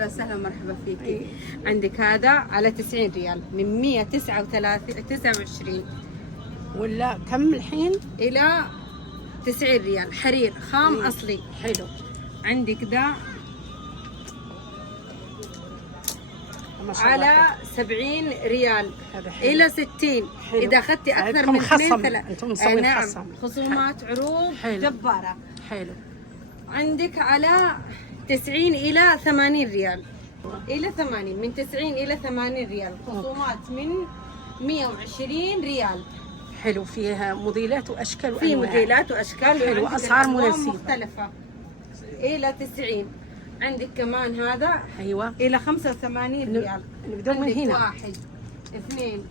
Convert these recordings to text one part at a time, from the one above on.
اهلا وسهلا مرحبا فيكي. عندك هذا على 90 ريال من 129 ولا كم الحين؟ الى 90 ريال حرير خام اصلي. حلو. عندك ذا ما شاء الله على 70 ريال الى 60. حلو. اذا اخذتي اكثر من 2 انتم مسوين نعم خصم. خصومات عروض جباره. حلو. عندك على 90 الى 80 ريال الى 80 من 90 الى 80 ريال خصومات من 120 ريال. حلو. فيها موديلات واشكال في موديلات واشكال حلو. اسعار مناسبه مختلفه الى 90. عندك كمان هذا ايوه الى 85 ريال. نبدأ من هنا. 1 2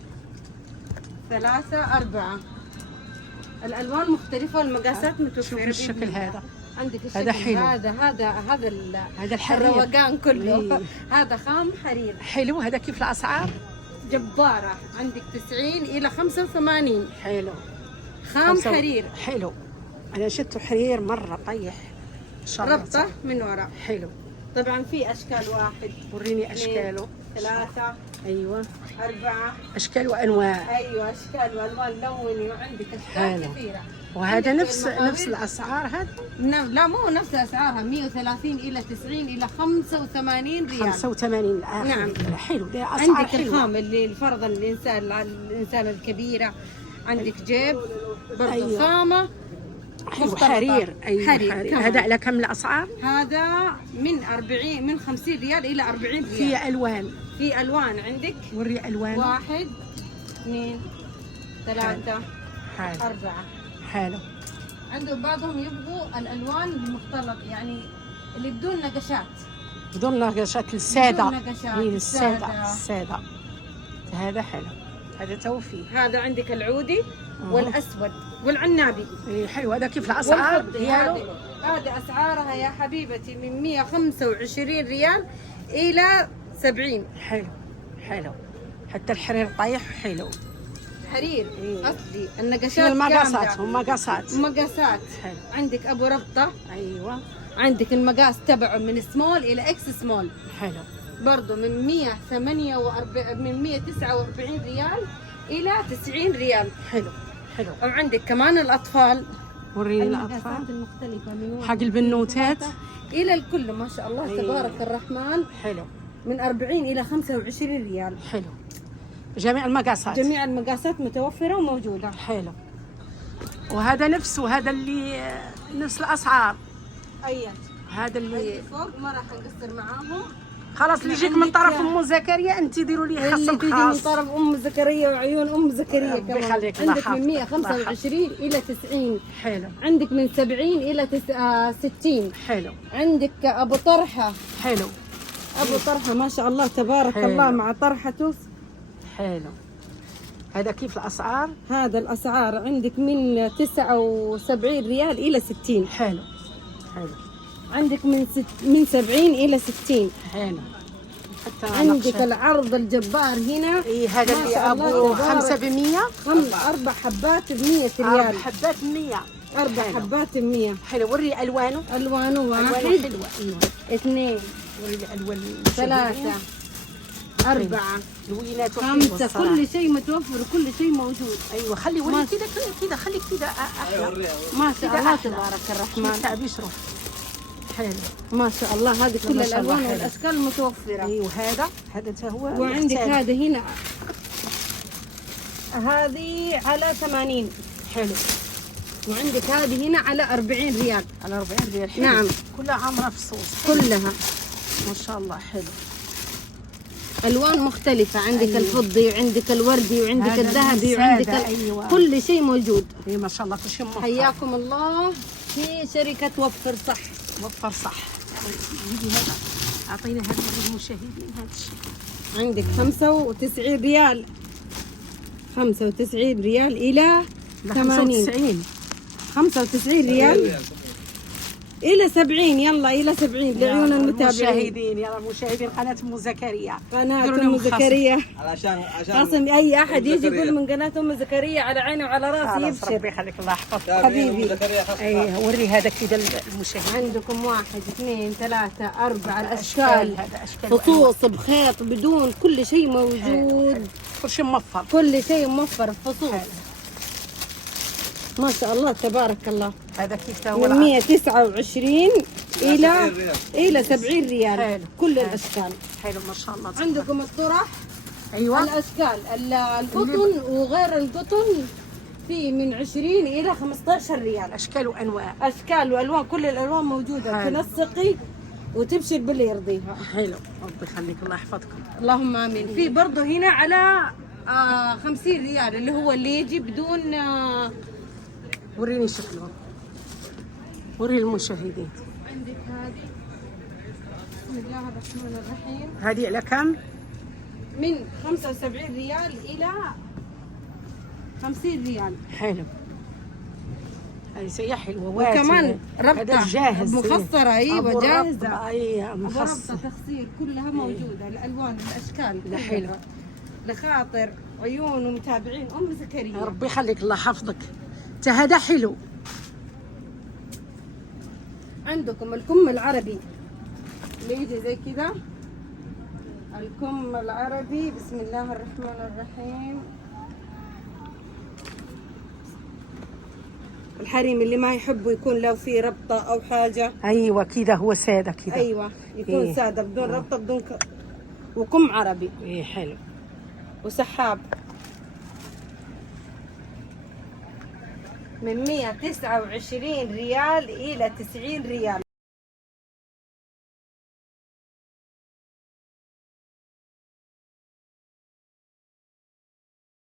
3 4 الالوان مختلفه والمقاسات متوفره. شوف الشكل هذا. عندك الشكل هذا حلو. هذا الحرير. الروقان كله. هذا خام حرير. حلو. هذا كيف الاسعار؟ جباره. عندك 90 الى 85. حلو. خام حرير. حلو. انا شفته حرير مره طيح ان شاء الله. ربطه من وراء. حلو. طبعا في اشكال 1 وريني اشكاله. 3 ايوه 4 اشكال وانواع. ايوه اشكال والوان لوني وعندك اشكال كثيره. وهذا نفس الاسعار هذا؟ لا مو نفس اسعارها. 130 الى 90 الى 85 ريال. 85. نعم. حلو. ده اسعار عندك حلوه. الخام اللي فرضا الانسان الكبيره. عندك جيب برضه أيوة. خامه حلو. حرير. ايوه حرير. هذا على كم الاسعار؟ هذا من 50 ريال الى 40 ريال. في الوان. في الوان عندك. وري الوان. 1 2 3 4. حلو. عندهم بعضهم يبغوا الالوان المختلطه يعني اللي بدون نقشات. بدون نقشات الساده. بدون نقشات. الساده. هذا حلو. هذا توفي. هذا عندك العودي والاسود والعنابي. حلو. هذا كيف الاسعار؟ هذه اسعارها يا حبيبتي من 125 ريال الى 70. حلو. حلو. حتى الحرير طايح حلو. حرير اصلي. النقشات المقاسات هم مقاسات. حلو. عندك ابو ربطه. ايوه. عندك المقاس تبعه من سمول الى اكس سمول. حلو. برضه من 149 ريال الى 90 ريال. حلو. حلو. وعندك كمان الاطفال. وريني الاطفال المختلفه من حق البنوتات الى الكل ما شاء الله تبارك الرحمن. حلو. من 40 الى 25 ريال. حلو. جميع المقاسات متوفره وموجوده. حلو. وهذا وهذا اللي نفس الاسعار. هذا اللي فوق ما راح نقصر معاهم. خلاص اللي يجيك من طرف ام زكريا انت ديروا لي خصم خاص. من طرف ام زكريا وعيون ام زكريا كمان. عندك من 125 الى 90. حلو. عندك من 70 الى 60. حلو. عندك ابو طرحه. حلو. ابو طرحه ما شاء الله تبارك الله مع طرحته. حلو. هذا كيف الاسعار؟ هذا الاسعار عندك من 79 ريال الى 60. حلو. حلو. عندك من 70 الى 60. حلو. حتى عندك العرض الجبار هنا. هذا اللي ابو 5 ب 100. 4 حبات ب 100 ريال. 4 حبات ب 100. 4 حبات ب 100. حلو. وري الوانه. 1 حلوه. 2 وري الالوان 3 4 لوينات 5. كل شيء متوفر وكل شيء موجود. ايوه. خلي وري كذا خليك كذا احلى. ما شاء الله تبارك الرحمن. تعب يشرب. حلو. ما شاء الله. هذه كل الالوان والاشكال متوفره. ايوه. هذا هو. وعندك هذا هنا هذه على 80. حلو. وعندك هذه هنا على 40 ريال. على 40 ريال. حلو. نعم. كلها عامره فصوص. كلها ما شاء الله. حلو. الوان مختلفه. عندك الفضي وعندك الوردي وعندك الذهبي وعندك كل شيء موجود. ما شاء الله كل شيء موفر. حياكم الله في شركه وفر صح. وفر صح. هذا اعطينا هذا للمشاهدين. هذا الشيء عندك 95 ريال. 95 ريال الى 80. 95. 95 ريال الى 70. يلا الى 70 لعيون المتابعين. المشاهدين، يلا مشاهدين قناة أم زكريا. قناة ديروا ام لهم خصم. زكريا. عشان خصم اي احد يجي يقول من قناة ام زكريا على عيني وعلى راسي خلاص ربي يبشر. يخليك، الله يحفظك. حبيبي. ايه وري هذا كذا المشاهدين. عندكم 1 2 3 4 أشكال، الاشكال، هذا أشكال فصوص بخيط بدون، كل شيء موجود، كل شيء موفر. كل شيء موفر فصوص. ما شاء الله تبارك الله. هذا كيف هو من 129 الى 70 ريال. حلو. كل الاشكال. حلو ما شاء الله. عندكم الطرح، ايوه الاشكال القطن وغير القطن، في من 20 الى 15 ريال. اشكال وانواع. اشكال والوان، كل الالوان موجوده. حلو. تنسقي وتبشر باللي يرضيها. حلو ربي يخليك، الله يحفظكم. اللهم امين. في برضه هنا على 50 ريال اللي هو اللي يجي بدون وريني شكلهم، وري المشاهدين. عندك هذه، بسم الله الرحمن الرحيم، هذه على كم؟ من 75 ريال الى 50 ريال. حلو. هذه سيئة حلوة واتية. وكمان هذا ربطة جاهز مخصرة. ايوه أبو جاهزة. ربطة، ايوه وربطة مخصص. تخصير كلها موجودة. الالوان الاشكال لا كلها. حلو. لخاطر عيون ومتابعين ام زكريا. ربي يخليك، الله يحفظك. هذا حلو. عندكم الكم العربي اللي يجي زي كذا، الكم العربي، بسم الله الرحمن الرحيم. الحريم اللي ما يحبوا يكون لو في ربطة أو حاجة. ايوه كذا هو سادة كذا. أيوة يكون إيه. سادة بدون ربطة بدون وكم عربي ايه حلو. وسحاب. من 129 ريال إلى 90 ريال.